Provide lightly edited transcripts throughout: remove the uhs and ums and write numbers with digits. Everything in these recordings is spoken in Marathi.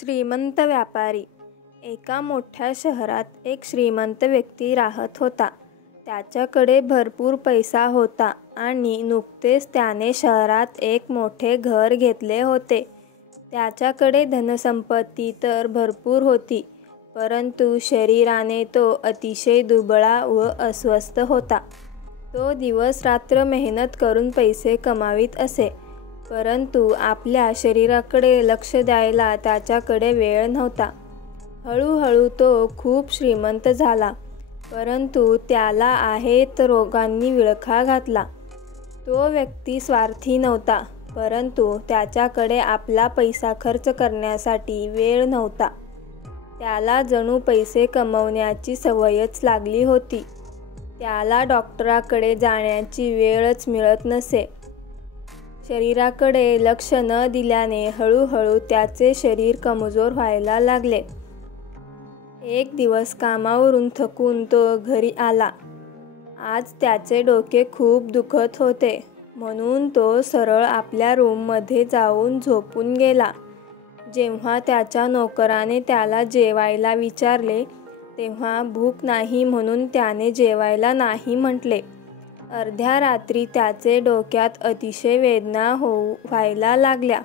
श्रीमंत व्यापारी. एका मोठ्या शहरात एक श्रीमंत व्यक्ती राहत होता. त्याच्याकडे भरपूर पैसा होता आणि नुकतेच त्याने शहरात एक मोठे घर घेतले होते. त्याच्याकडे धनसंपत्ती तर भरपूर होती, परंतु शरीराने तो अतिशय दुबळा व अस्वस्थ होता. तो दिवस-रात्र मेहनत करून पैसे कमावीत असे, परंतु आपल्या शरीराकडे लक्ष द्यायला त्याच्याकडे वेळ नव्हता. हळूहळू तो खूप श्रीमंत झाला, परंतु त्याला आहेत रोगांनी विळखा घातला. तो व्यक्ती स्वार्थी नव्हता, परंतु त्याच्याकडे आपला पैसा खर्च करण्यासाठी वेळ नव्हता. त्याला जणू पैसे कमवण्याची सवयच लागली होती. त्याला डॉक्टराकडे जाण्याची वेळच मिळत नसे. शरीराकडे लक्ष न दिल्याने हळूहळू त्याचे शरीर कमजोर व्हायला लागले. एक दिवस कामावरून थकून तो घरी आला. आज त्याचे डोके खूप दुखत होते, म्हणून तो सरळ आपल्या रूममध्ये जाऊन झोपून गेला. जेव्हा त्याच्या नोकराने त्याला जेवायला विचारले, तेव्हा भूक नाही म्हणून त्याने जेवायला नाही म्हटले. अर्ध्या रात्री त्याचे डोक्यात अतिशय वेदना व्हायला लागल्या.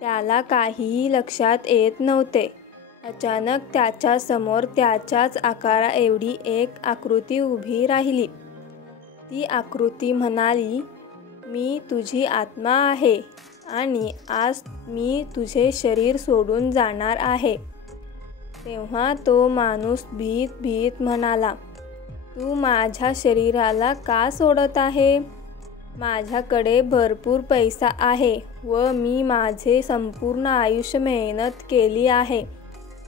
त्याला काहीही लक्षात येत नव्हते. अचानक त्याच्या समोर त्याच्याच आकाराएवढी एक आकृती उभी राहिली. ती आकृती म्हणाली, "मी तुझी आत्मा आहे आणि आज मी तुझे शरीर सोडून जाणार आहे." तेव्हा तो माणूस भीत भीत म्हणाला, "तू माझ्या शरीराला का सोडत आहे? माझ्याकडे भरपूर पैसा आहे व मी माझे संपूर्ण आयुष्य मेहनत केली आहे.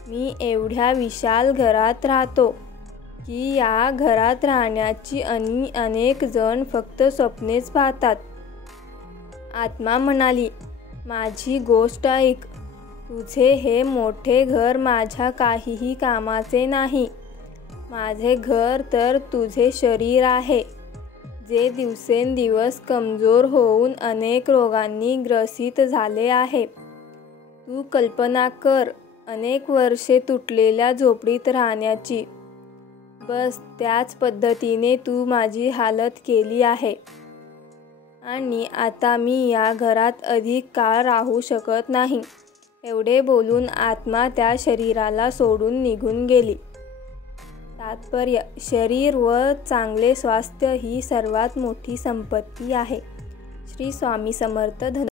मी एवढ्या विशाल घरात राहतो की या घरात राहण्याची अनेक जण फक्त स्वप्नेच पाहतात." आत्मा म्हणाली, "माझी गोष्ट ऐक. तुझे हे मोठे घर माझ्या काहीही कामाचे नाही. माझे घर तर तुझे शरीर आहे, जे दिवसेंदिवस कमजोर होऊन अनेक रोगांनी ग्रसित झाले आहे. तू कल्पना कर अनेक वर्षे तुटलेल्या झोपडीत राहण्याची. बस त्याच पद्धतीने तू माझी हालत केली आहे. आणि आता मी या घरात अधिक काळ राहू शकत नाही." एवढे बोलून आत्मा त्या शरीराला सोडून निघून गेली. तात्पर्य: शरीर व चांगले स्वास्थ्य ही सर्वात मोठी संपत्ती आहे. श्री स्वामी समर्थ.